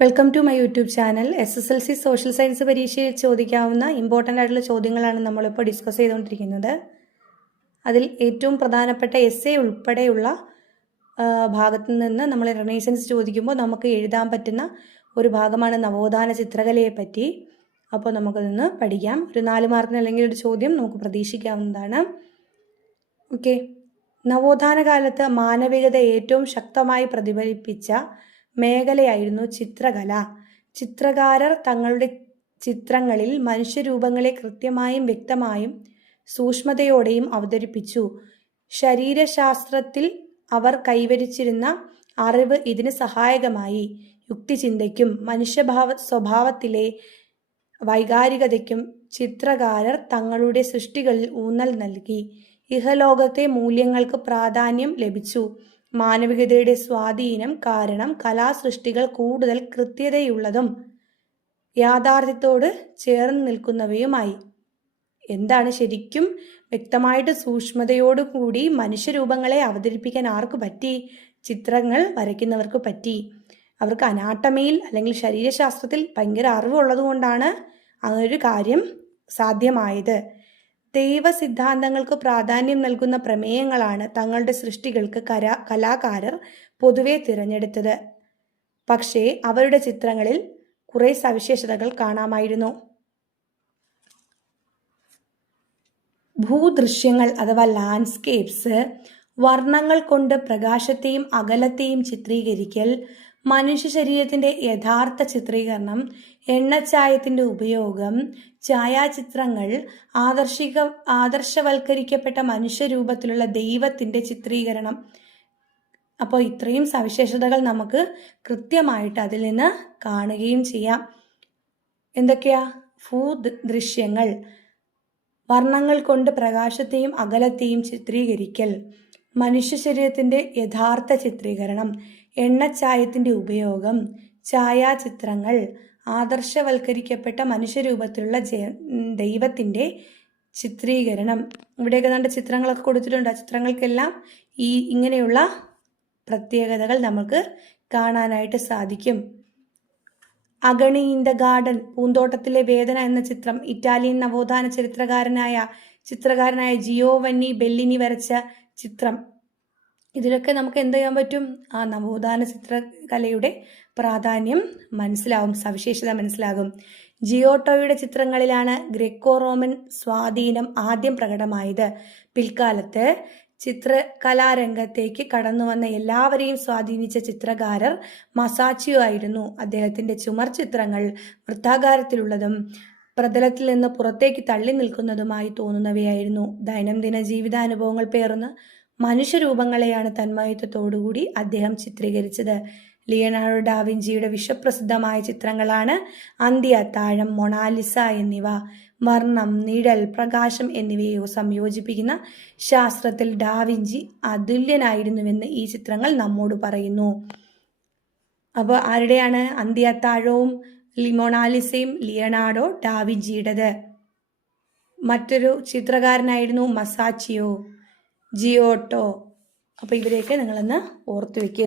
Welcome to my YouTube channel. SSLC social science പരീക്ഷയിൽ ചോദിക്കാവുന്ന important ആയിട്ടുള്ള ചോദ്യങ്ങളാണ് നമ്മളിപ്പോൾ ഡിസ്കസ് ചെയ്തുകൊണ്ടിരിക്കുന്നത്. അതിൽ ഏറ്റവും പ്രധാനപ്പെട്ട എസ്സേ ഉൾപ്പെടെയുള്ള ഭാഗത്തു നിന്ന് നമ്മൾ റിനൈസൻസ് ചോദിക്കുമ്പോൾ നമുക്ക് എഴുതാൻ പറ്റുന്ന ഒരു ഭാഗമാണ് നവോത്ഥാന ചിത്രകലയെ പറ്റി. അപ്പോൾ നമുക്കതൊന്ന് പഠിക്കാം. ഒരു 4 മാർക്കിന് അല്ലെങ്കിൽ ഒരു ചോദ്യം നമുക്ക് പ്രതീക്ഷിക്കാവുന്നതാണ്. ഓക്കെ, നവോത്ഥാന കാലത്ത് മാനവികത ഏറ്റവും ശക്തമായി പ്രതിഫലിപ്പിച്ച മേഖലയായിരുന്നു ചിത്രകല. ചിത്രകാരർ തങ്ങളുടെ ചിത്രങ്ങളിൽ മനുഷ്യരൂപങ്ങളെ കൃത്യമായും വ്യക്തമായും സൂക്ഷ്മതയോടെയും അവതരിപ്പിച്ചു. ശരീരശാസ്ത്രത്തിൽ അവർ കൈവരിച്ചിരുന്ന അറിവ് ഇതിന് സഹായകമായി. യുക്തിചിന്തയ്ക്കും സ്വഭാവത്തിലെ വൈകാരികതയ്ക്കും ചിത്രകാരർ തങ്ങളുടെ സൃഷ്ടികളിൽ ഊന്നൽ നൽകി. ഇഹലോകത്തെ മൂല്യങ്ങൾക്ക് പ്രാധാന്യം ലഭിച്ചു. മാനവികതയുടെ സ്വാധീനം കാരണം കലാസൃഷ്ടികൾ കൂടുതൽ കൃത്യതയുള്ളതും യാഥാർത്ഥ്യത്തോട് ചേർന്ന് നിൽക്കുന്നവയുമായി. എന്താണ് ശരിക്കും വ്യക്തമായിട്ട് സൂക്ഷ്മതയോടുകൂടി മനുഷ്യരൂപങ്ങളെ അവതരിപ്പിക്കാൻ ആർക്ക് പറ്റി? ചിത്രങ്ങൾ വരയ്ക്കുന്നവർക്ക് പറ്റി. അവർക്ക് അനാട്ടമിയിൽ അല്ലെങ്കിൽ ശരീരശാസ്ത്രത്തിൽ ഭയങ്കര അറിവുള്ളത് കൊണ്ടാണ് അങ്ങനൊരു കാര്യം സാധ്യമായത്. ദൈവ സിദ്ധാന്തങ്ങൾക്ക് പ്രാധാന്യം നൽകുന്ന പ്രമേയങ്ങളാണ് തങ്ങളുടെ സൃഷ്ടികൾക്ക് കലാകാരർ പൊതുവെ തിരഞ്ഞെടുത്തത്. പക്ഷേ അവരുടെ ചിത്രങ്ങളിൽ കുറെ സവിശേഷതകൾ കാണാമായിരുന്നു. ഭൂദൃശ്യങ്ങൾ അഥവാ ലാൻഡ്സ്കേപ്സ്, വർണ്ണങ്ങൾ കൊണ്ട് പ്രകാശത്തെയും അകലത്തെയും ചിത്രീകരിക്കൽ, മനുഷ്യ ശരീരത്തിന്റെ യഥാർത്ഥ ചിത്രീകരണം, എണ്ണച്ചായത്തിന്റെ ഉപയോഗം, ഛായാചിത്രങ്ങൾ, ആദർശവൽക്കരിക്കപ്പെട്ട മനുഷ്യരൂപത്തിലുള്ള ദൈവത്തിന്റെ ചിത്രീകരണം. അപ്പോൾ ഇത്രയും സവിശേഷതകൾ നമുക്ക് കൃത്യമായിട്ട് അതിൽ നിന്ന് കാണുകയും ചെയ്യാം. എന്തൊക്കെയാ? ഭൂദൃശ്യങ്ങൾ, വർണ്ണങ്ങൾ കൊണ്ട് പ്രകാശത്തെയും അകലത്തെയും ചിത്രീകരിക്കൽ, മനുഷ്യ ശരീരത്തിന്റെ യഥാർത്ഥ ചിത്രീകരണം, എണ്ണച്ചായത്തിന്റെ ഉപയോഗം, ഛായാചിത്രങ്ങൾ, ആദർശവൽക്കരിക്കപ്പെട്ട മനുഷ്യരൂപത്തിലുള്ള ദൈവത്തിന്റെ ചിത്രീകരണം. ഇവിടെയൊക്കെ നല്ല ചിത്രങ്ങളൊക്കെ കൊടുത്തിട്ടുണ്ട്. ആ ചിത്രങ്ങൾക്കെല്ലാം ഇങ്ങനെയുള്ള പ്രത്യേകതകൾ നമുക്ക് കാണാനായിട്ട് സാധിക്കും. അഗണി ഇൻ ദ ഗാർഡൻ, പൂന്തോട്ടത്തിലെ വേദന എന്ന ചിത്രം ഇറ്റാലിയൻ നവോത്ഥാന ചിത്രകാരനായ ജിയോവന്നി ബെല്ലിനി വരച്ച ചിത്രം. ഇതിലൊക്കെ നമുക്ക് എന്ത് ചെയ്യാൻ പറ്റും? ആ നവോത്ഥാന ചിത്രകലയുടെ പ്രാധാന്യം മനസ്സിലാവും, സവിശേഷത മനസ്സിലാകും. ജിയോട്ടോയുടെ ചിത്രങ്ങളിലാണ് ഗ്രെക്കോ റോമൻ സ്വാധീനം ആദ്യം പ്രകടമായത്. പിൽക്കാലത്ത് ചിത്രകലാരംഗത്തേക്ക് കടന്നു വന്ന എല്ലാവരെയും സ്വാധീനിച്ച ചിത്രകാരർ മസാച്ചിയോ ആയിരുന്നു. അദ്ദേഹത്തിന്റെ ചുമർ ചിത്രങ്ങൾ വൃത്താകാരത്തിലുള്ളതും പ്രതലത്തിൽ നിന്ന് പുറത്തേക്ക് തള്ളി നിൽക്കുന്നതുമായി തോന്നുന്നവയായിരുന്നു. ദൈനംദിന ജീവിതാനുഭവങ്ങൾ പേറുന്ന മനുഷ്യരൂപങ്ങളെയാണ് തന്മയത്വത്തോടുകൂടി അദ്ദേഹം ചിത്രീകരിച്ചത്. ലിയനാർഡോ ഡാവിഞ്ചിയുടെ വിശ്വപ്രസിദ്ധമായ ചിത്രങ്ങളാണ് അന്ത്യ അത്താഴം, മൊണാലിസ എന്നിവ. വർണ്ണം, നിഴൽ, പ്രകാശം എന്നിവയെ സംയോജിപ്പിക്കുന്ന ശാസ്ത്രത്തിൽ ഡാവിഞ്ചി അതുല്യനായിരുന്നുവെന്ന് ഈ ചിത്രങ്ങൾ നമ്മോട് പറയുന്നു. അപ്പോൾ ആരുടെയാണ്? അന്ത്യ അത്താഴവും മൊണാലിസയും ലിയനാർഡോ ഡാവിഞ്ചിയുടേത്. മറ്റൊരു ചിത്രകാരനായിരുന്നു മസാച്ചിയോ, ജിയോട്ടോ. അപ്പോൾ ഇവരെയൊക്കെ നിങ്ങളൊന്ന് ഓർത്തു വെക്കുക.